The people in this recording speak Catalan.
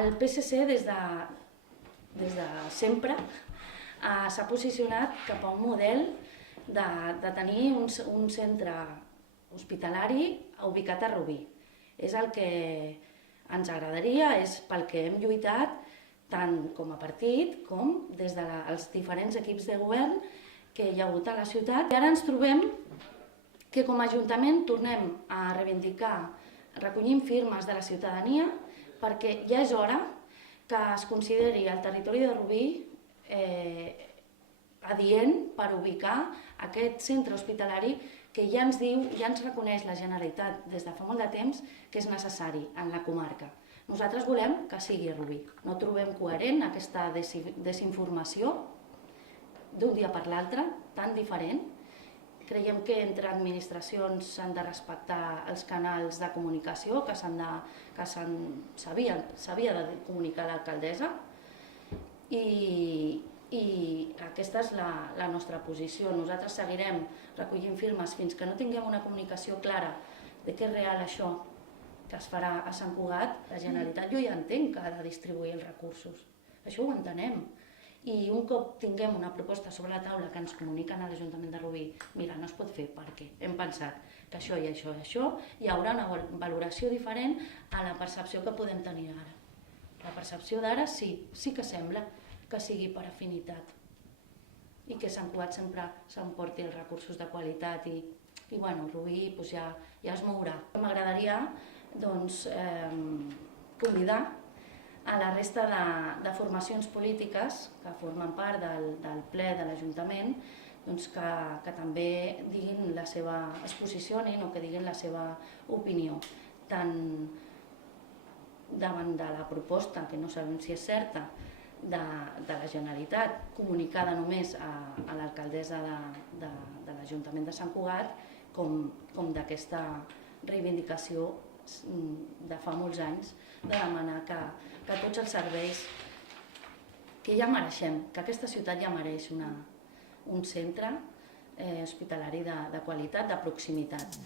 El PSC des de sempre s'ha posicionat cap a un model de tenir un centre hospitalari ubicat a Rubí. És el que ens agradaria, és pel que hem lluitat tant com a partit com des dels diferents equips de govern que hi ha hagut a la ciutat. I ara ens trobem que com a Ajuntament tornem a reivindicar, recollim firmes de la ciutadania perquè ja és hora que es consideri el territori de Rubí adient per ubicar aquest centre hospitalari que ja ens diu, ja ens reconeix la Generalitat des de fa molt de temps que és necessari en la comarca. Nosaltres volem que sigui a Rubí. No trobem coherent aquesta desinformació d'un dia per l'altre, tan diferent. Creiem que entre administracions s'han de respectar els canals de comunicació que s'havia de comunicar a l'alcaldessa i aquesta és la nostra posició. Nosaltres seguirem recollint firmes fins que no tinguem una comunicació clara de què és real això que es farà a Sant Cugat. La Generalitat jo ja entenc que ha de distribuir els recursos, això ho entenem. I un cop tinguem una proposta sobre la taula que ens comuniquen a l'Ajuntament de Rubí, mira, no es pot fer perquè hem pensat que això i això i això, hi haurà una valoració diferent a la percepció que podem tenir ara. La percepció d'ara sí que sembla que sigui per afinitat i que Sant Cugat sempre s'emporti els recursos de qualitat i bueno, Rubí ja es mourà. M'agradaria convidar a la resta de formacions polítiques que formen part del ple de l'Ajuntament que també diguin la seva, es posicionin o que diguin la seva opinió, tant davant de la proposta, que no sabem si és certa, de la Generalitat, comunicada només a l'alcaldessa de l'Ajuntament de Sant Cugat, com d'aquesta reivindicació de fa molts anys de demanar que tots els serveis que ja mereixem, que aquesta ciutat ja mereix un centre hospitalari de qualitat, de proximitat.